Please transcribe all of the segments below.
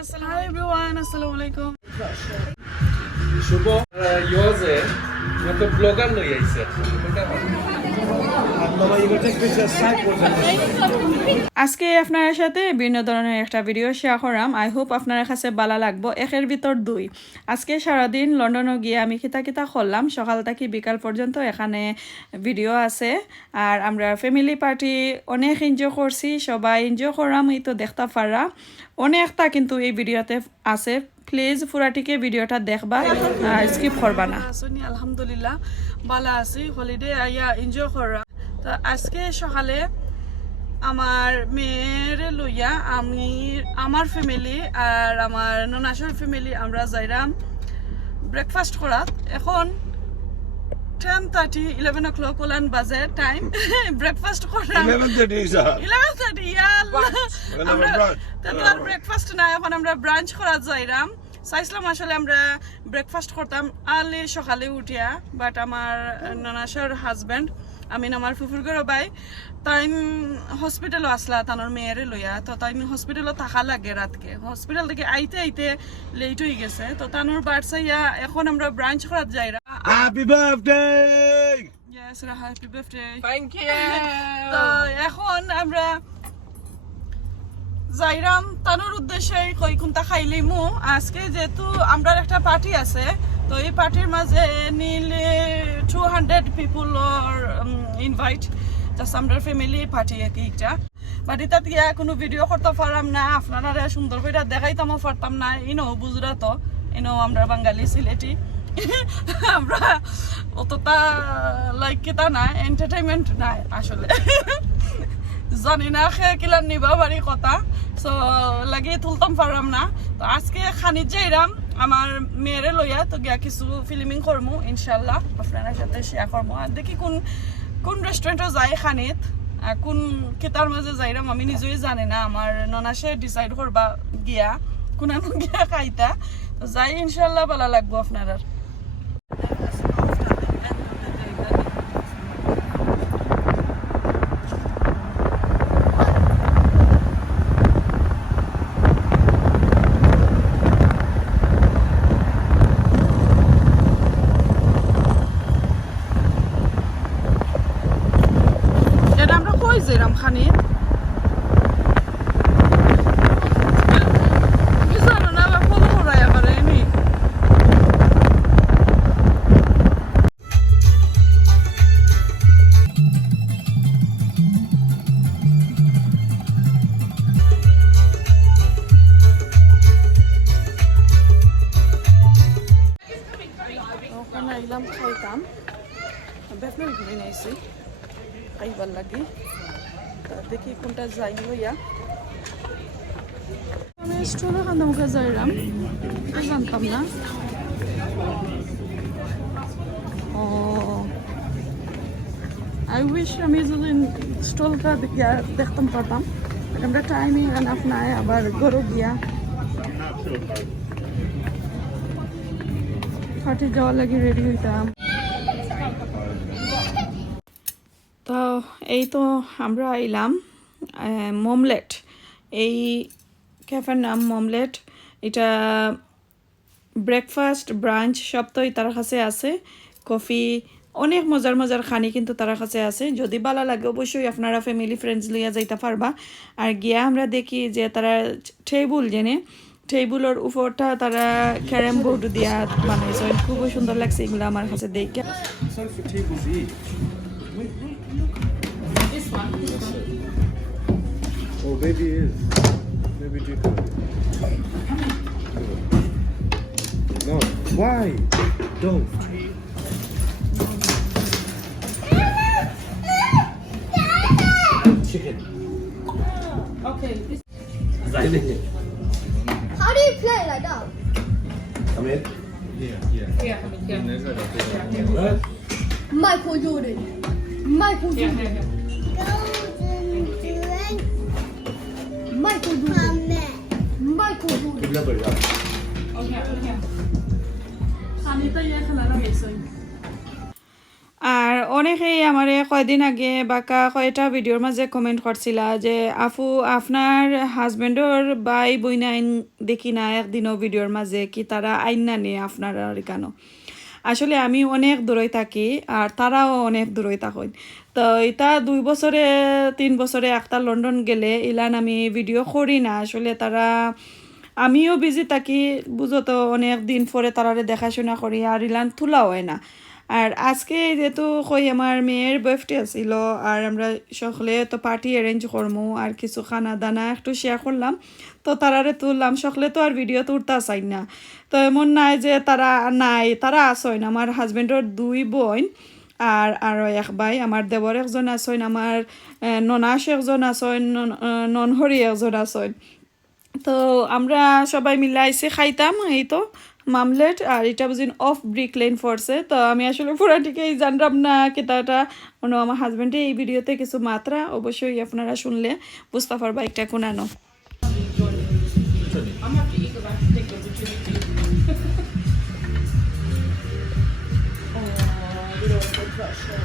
Hi everyone, assalamu alaikum. শুভ ইউজে মতো blogger লই আইছে আজকে আপনার সাথে বিভিন্ন ধরনের একটা ভিডিও শেয়ার করাম। আই হোপ আপনার কাছে ভালো লাগবো। একের ভিতর দুই। আজকে সারাদিন লন্ডনে গিয়ে আমি কিতা করলাম, সকাল থেকে বিকাল পর্যন্ত এখানে ভিডিও আছে। আর আমরা ফ্যামিলি পার্টি অনেক এনজয় করছি, সবাই এনজয় করাম, এই তো দেখতে পারা অনেকটা কিন্তু এই ভিডিওতে আছে। প্লিজ পুরাটিকে ভিডিওটা দেখবা আর স্কিপ করবা না। আসনি আলহামদুলিল্লাহ ভালো আছি, হলিডে আইয়া এনজয় করা। তো আজকে সকালে আমার মেয়ের লইয়া আমি আমার ফ্যামিলি আর আমার ননাসর ফ্যামিলি আমরা যাইরাম ব্রেকফাস্ট করা। এখন 10:30 11 o'clock ওলান বাজে টাইম ব্রেকফাস্ট করাম 11:30 আমরা ব্রেকফাস্ট না, এখন আমরা ব্রাঞ্চ করা যাইরাম। চাইছিলাম আসলে আমরা ব্রেকফাস্ট করতাম আর্লি সকালে উঠিয়া, বাট আমার ননাসর হাজব্যান্ড আমি আমার ফুফুর ঘর বাই তাই হসপিটালও আসলা তানোর মেয়েরে লইয়া। তো তাই হসপিটালও থাকা লাগে রাতকে, হসপিটাল থেকে আইতে আইতে লেট হয়ে গেছে। তো তানোর বাড়ছাইয়া এখন আমরা ব্রাঞ্চ করাত যাইরা। Happy birthday. ইয়েস রা, হ্যাপি বার্থডে। Thank you. তো এখন আমরা যাইরাম তানোর উদ্দেশ্যে কই কোনটা খাইলিমু। আজকে যেহেতু আমরা একটা পার্টি আছে, তো এই পার্টির মাঝে নিলে 200 পিপুল ইনভাইট, জাস্ট আমরা ফ্যামিলি পার্টি একটা। বাট এটা গিয়া কোনো ভিডিও করতে পারলাম না, আপনারা সুন্দর করে দেখাইতামও পারতাম না। ইনো বুঝরা তো ইনো আমরা বাঙালি সিলেটি আমরা অতটা লাইক কিতা না এন্টারটেইনমেন্ট নাই আসলে জানি না খেয়ে কিলার নিবা বাড়ি কথা, সো লাগিয়ে তুলতাম পারলাম না। তো আজকে খানিত যাইরাম আমার মেয়েরে লইয়া, তো গিয়া কিছু ফিল্মিং করমু ইনশাল্লাহ, আপনার সাথে শেয়ার করবো। আর দেখি কোন রেস্টুরেন্টও যাই খানিত, কোন কেতার মাঝে যাইরাম আমি নিজেই জানি না। আমার ননাসে ডিসাইড করবা গিয়া কোন গিয়া খাইতা, তো যাই ইনশাল্লাহ ভালো লাগবো আপনারা। যেরাম খানি জানো না আবার ফলো করাই আবার এমনি ওখানে আইলাম খাইতাম, বেতনের ঘুরে নিয়েছি খাইবার লাগে। দেখি কোনটা যাই লইয়া আমি স্টলে খান্দা মুখে যাইরাম, জানতাম না। ও আই উইশ আমি যদি স্টলটা দেখিয়া দেখতাম পারতাম, আমরা টাইমিং এনাফ নাই, আবার গরু গিয়া ফাটি যাওয়ার লাগে রেডি হইতাম। তো এই তো আমরা আইলাম মমলেট, এই ক্যাফের নাম মমলেট। এটা ব্রেকফাস্ট ব্রাঞ্চ সব তো তার কাছে আছে, কফি অনেক মজার খানি কিন্তু তার কাছে আছে। যদি ভালো লাগে অবশ্যই আপনারা ফ্যামিলি ফ্রেন্ডস লইয়া যাইতে পারবা। আর গিয়া আমরা দেখি যে তারা টেবুল জেনে টেবুলের উপরটা তারা ক্যারাম বোর্ড দিয়া বানাইছে, খুবই সুন্দর লাগছে এগুলো আমার কাছে দেখে। This one. Oh, maybe it is. Maybe do. No. Why? Don't. Chicken. Okay. How do you play like that? Come in. Yeah. Michael Jordan. Michael Jordan. Michael Jordan. Michael Jordan. আর অনেকেই আমারে কয়দিন আগে বাকা কয়টা ভিডিওর মাঝে কমেন্ট করছিলা যে আপু আপনার হাজবেন্ডর বাই বইনা আইন দেখি না একদিনও ভিডিওর মাঝে কি তারা আইন না নিয়ে আপনার কেন আসলে আমি অনেক দূরই থাকি আর তারাও অনেক দূরই থাকেন তো এটা 2 বছরে 3 বছরে একটা লন্ডন গেলে ইলান আমি ভিডিও করি না আসলে তারা আমিও বিজি থাকি বুঝো তো অনেক দিন পরে তারারে দেখাশোনা করি আর ইলান তোলা হয় না আর আজকে যেহেতু কই আমার মেয়ের বার্থডে ছিল আর আমরা সকলে তো পার্টি অ্যারেঞ্জ করবো আর কিছু খানা দানা একটু শেয়ার করলাম তো তারারে তুললাম সকলে তো আর ভিডিও তুলতে চাই না তো এমন নাই যে তারা নাই তারা আসেন আমার হাজবেন্ডর 2 বোন আর আরও এক ভাই আমার দেবর একজন আসেন আমার ননাস একজন আসেন ননহরি একজন আসেন তো আমরা সবাই মিলে আইসে খাইতাম এই তো মামলেট আর এটা বুঝিন অফ ব্রিক লেন ফোর্সে তো আমি আসলে পুরাটিকেই জানলাম না কেটাটা মানে আমার হাজব্যান্ডে এই ভিডিওতে কিছু মাত্রা অবশ্যই আপনারা শুনলে বুঝতে পারবা একটা কোনানো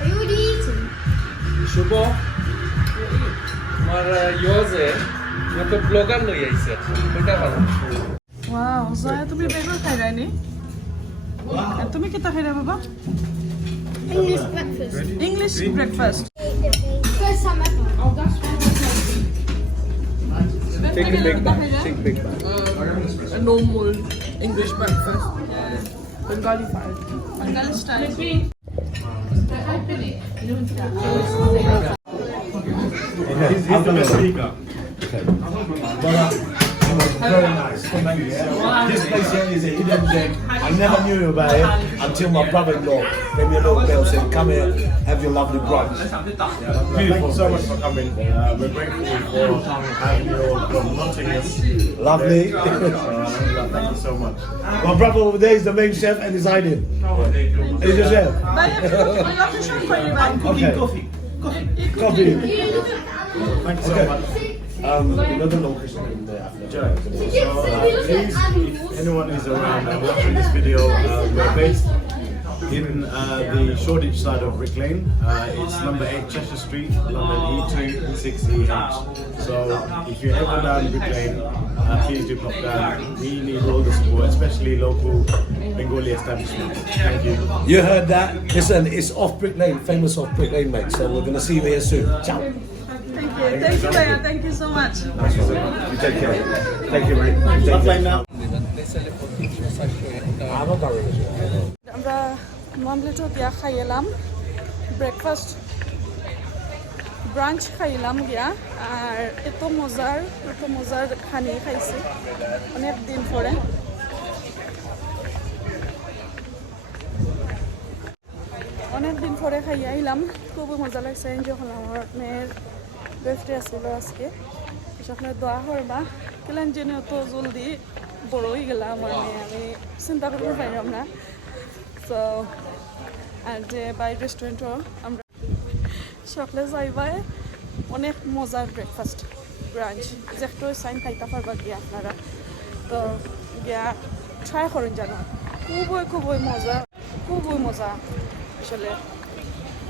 Are you already eating? শুভ আমার ইয়োজে আমি তো ব্লগার লই আইছে কোনটা ভালো ওয়াও জয়া তুমি বেগুন খাই রাইনি তুমি কি তা খাই রে বাবা English breakfast. English breakfast First time ever. take a big bag take big bag A normal English breakfast. Bengali style. Bangali style He's the best speaker. Very nice. Thank you. This place here is a hidden gem. I never knew about it until my brother-in-law gave me a little bell saying, "Come here, have your lovely brunch." Beautiful. Thank you so much for coming. We're grateful for having you from Nottingham. Lovely. Thank you so much. My brother over there is the main chef and he's hiding. He's the chef. ভাই location কই ভাই Okay. Coffee. Coffee. Thank you so Okay. much. Another location in the Africa. So, Please, if anyone is around and watching this video, we're based in the Shoreditch side of Brick Lane. It's number 8 Cheshire Street, London E2 6EH. So if you're ever down Brick Lane, please do pop down. We need all the support, especially local Bengali establishments. Thank you. You heard that? Listen, it's off Brick Lane, famous off Brick Lane, mate. So we're going to see you here soon. Ciao. thank you ভাইয়া thank you so much You take care. Thank you, mate. Stop playing now. আমরা মামলেটও দিয়া খাইলাম breakfast branch খাইলাম গিয়া আর এত মজার খানি খাইছি অনেক দিন পরে খাইয়া আইলাম খুবই মজা লাগছে এনজয় করলাম আমার মেয়ের বার্থডে আসছিল আজকে আপনার দোয়া করবা কেলেন জেনে অত জলদি বড় হয়ে গেলাম আমার মেয়ে আমি চিন্তা করতে পারলাম না তো আর যে বাই রেস্টুরেন্টও আমরা সকলে যাইবাই অনেক মজার ব্রেকফাস্ট ব্রাঞ্চ যে একটু সাইন খাইতে পারবা গিয়া আপনারা তো গিয়া ট্রাই করেন জানো খুবই মজা আসলে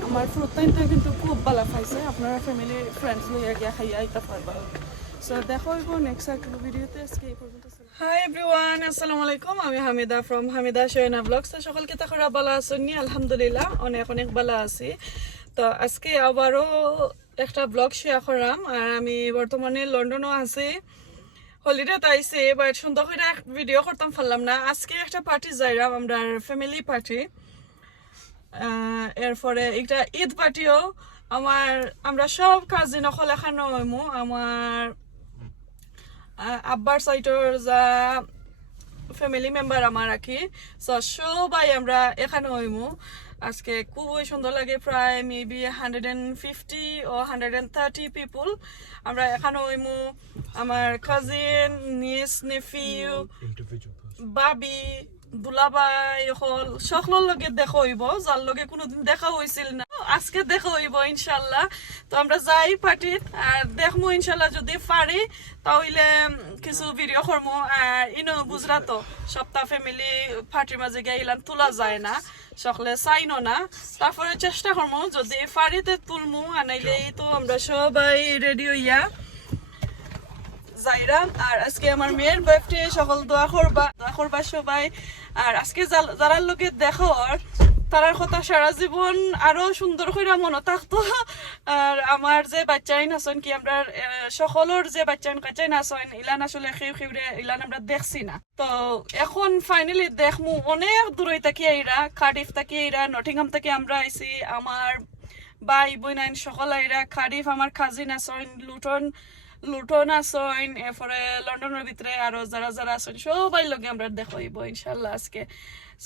আমার ফ্রুট টাইমটা কিন্তু খুব ভালো খাইছে আপনারা ফ্যামিলি ফ্রেন্ডস লইয়া গিয়া খাইয়া আইতে পারবা সো দেখো নেক্সট একটা ভিডিওতে আজকে এই পর্যন্ত হাই এভরিওয়ান আসসালামু আলাইকুম আমি হামিদা ফ্রম হামিদা শোয়েনা ব্লগস তো সকলকে তাকরা ভালো আছেন নি আলহামদুলিল্লাহ অনেক ভালো আছি তো আজকে আবারও একটা ব্লগ শেয়ার করাম আর আমি বর্তমানে লন্ডনও আছি হলিডে আইছি বাট সুন্দর করে ভিডিও করতাম পারলাম না আজকে একটা পার্টি যাইলাম আমরা ফ্যামিলি পার্টি এরপরে একটা ঈদ পার্টিও আমরা সব কাজিন অকল এখানে হইমু আমার আব্বার সাইডর যা ফ্যামিলি মেম্বার আমার আর কি সবাই আমরা এখানে হইমু আজকে খুবই সুন্দর লাগে প্রায় মেবি 150 ও 130 পিপল আমরা এখানে হইমু আমার কাজিন নিস নেফিউ বাবি দুলাবাই হল সকলের লগে দেখা হইব যার লগে কোনোদিন দেখা হয়েছিল না আজকে দেখো হইব ইনশাল্লাহ। তো আমরা যাই পার্টিত আর দেখমু ইনশাল্লাহ যদি পারি তাহলে কিছু ভিডিও করমু। আর ইনো বুঝরা তো সপ্তাহ ফ্যামিলি পার্টির মাঝে গিয়ে ইলান তোলা যায় না, সকলে চাইনো না। তারপরে চেষ্টা করমু যদি পারিতে তুলমু, আনাইলেই তো আমরা সবাই রেডি হইয়া যাইরাম। আর আজকে আমার মেয়ের বার্থডে, সকল দোয়া করবা সবাই। আর আজকে যারা লোকে দেখো তারার কথা সারা জীবন আরো সুন্দর করে মনে থাকতো। আর আমার যে বাচ্চাইন আছেন কি আমরা সকলের যে বাচ্চাইন কাচ্চাইন আছেন ইলান আসলে ইলান আমরা দেখছি না। তো এখন ফাইনালি দেখমু অনেক দূরে থাকি আইরা, কার্ডিফ থাকি আইরা, নটিংহাম থেকে আমরা আইছি। আমার ভাই বোনাইন সকল আইরা, কার্ডিফ আমার কাজিন আছেন, লুটন আসেন, এরপরে লন্ডনের ভিতরে আরো যারা যারা আছেন সবাই লগে আমরা দেখাইব ইনশাল্লাহ। আজকে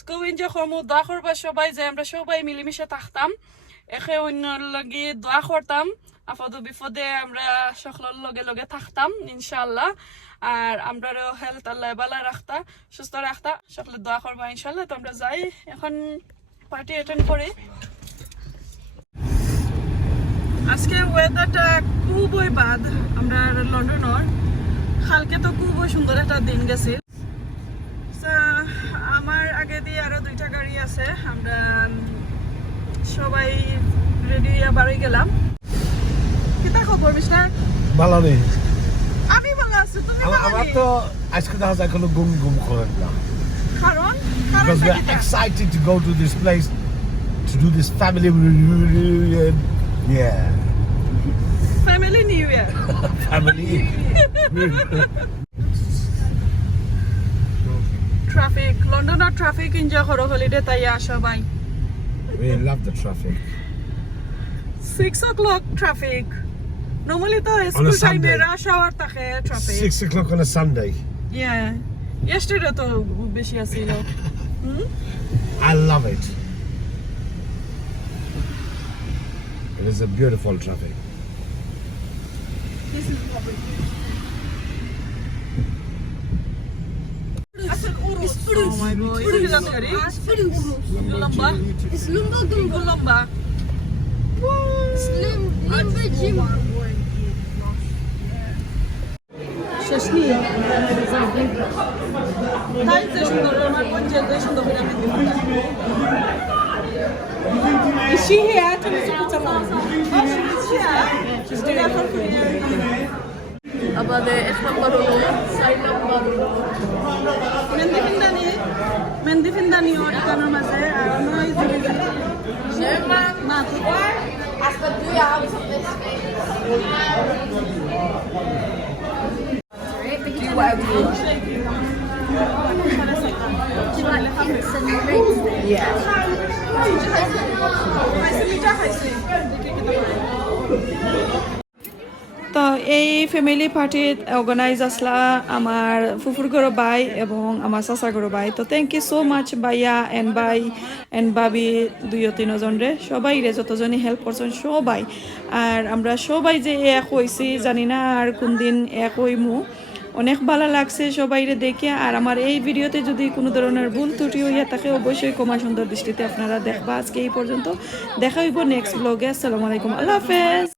খুব এনজয় করবো, দোয়া করবা সবাই যে আমরা সবাই মিলেমিশে থাকতাম, একে অন্য লগে দোয়া করতাম, আপদ বিপদে আমরা সকলের লগে লগে থাকতাম ইনশাল্লাহ। আর আমরারও হেলথ আল্লাহ ভালো রাখতা, সুস্থ রাখতা, সকলে দোয়া করবা ইনশাল্লাহ। তো আমরা যাই এখন পার্টি অ্যাটেন্ড করি। আজকে ওয়েদারটা খুবই বাদ আমরা লন্ডনের, কালকে তো খুবই সুন্দর একটা দিন গেছে। আমার আগে দিয়ে আরো 2টা গাড়ি আছে, আমরা সবাই রেডি বাড়ি গেলাম। কিতা খবর মিস্টার? ভালো নেই, আমি ভালো আছি, তুমি আমার তো আজকে দেখা যায় কোনো ঘুম করেন না, কারণ because we are excited to go to this place to do this family reunion. Yeah, family new year. family. Traffic, লন্ডনের ট্রাফিক এনজয় করো হলিডে তাই সবাই। We love the traffic. 6 o'clock traffic. Normally তো On a স্কুল টাইমে Sunday. রাশ hour থাকে traffic. 6 o'clock on a Sunday. Yeah. Yesterday তো বেশি আছিল। I love it. It is a beautiful traffic. This is probably Oh my god, ini kita tadi. Lomba. It's Lumba Dumba. Lomba. Lumba Jim. Şaşni. Tay ze সুন্দর আমার কোন জায়গা সুন্দর করে আমি দিব। Is she here to listen to someone? Oh, she's here. She's doing it for free. আমাদের 1 নম্বর হলো 4 নম্বর Mendi findani o ikanar maze ano izini. Na. তো এই ফ্যামিলি পার্টি অর্গানাইজ আসলা আমার ফুফুর গরো ভাই এবং আমার চাচা গরো ভাই। তো থ্যাংক ইউ সো মাচ ভাইয়া এন্ড ভাই এন্ড ভাবি 2-3 জন রে সবাই রে যতজনই হেল্প করছেন সবাই। আর আমরা সবাই যে এক হইছি জানি না আর কোন দিন এক হইমু, অনেক ভালো লাগছে সবাই রে দেখে। আর আমার এই ভিডিওতে যদি কোনো ধরনের ভুল ত্রুটি হইয়া থাকে অবশ্যই ক্ষমা সুন্দর দৃষ্টিতে আপনারা দেখবা। আজকে এই পর্যন্ত, দেখা হইব নেক্সট ব্লগে। আসসালামু আলাইকুম, আল্লাহ হাফেজ।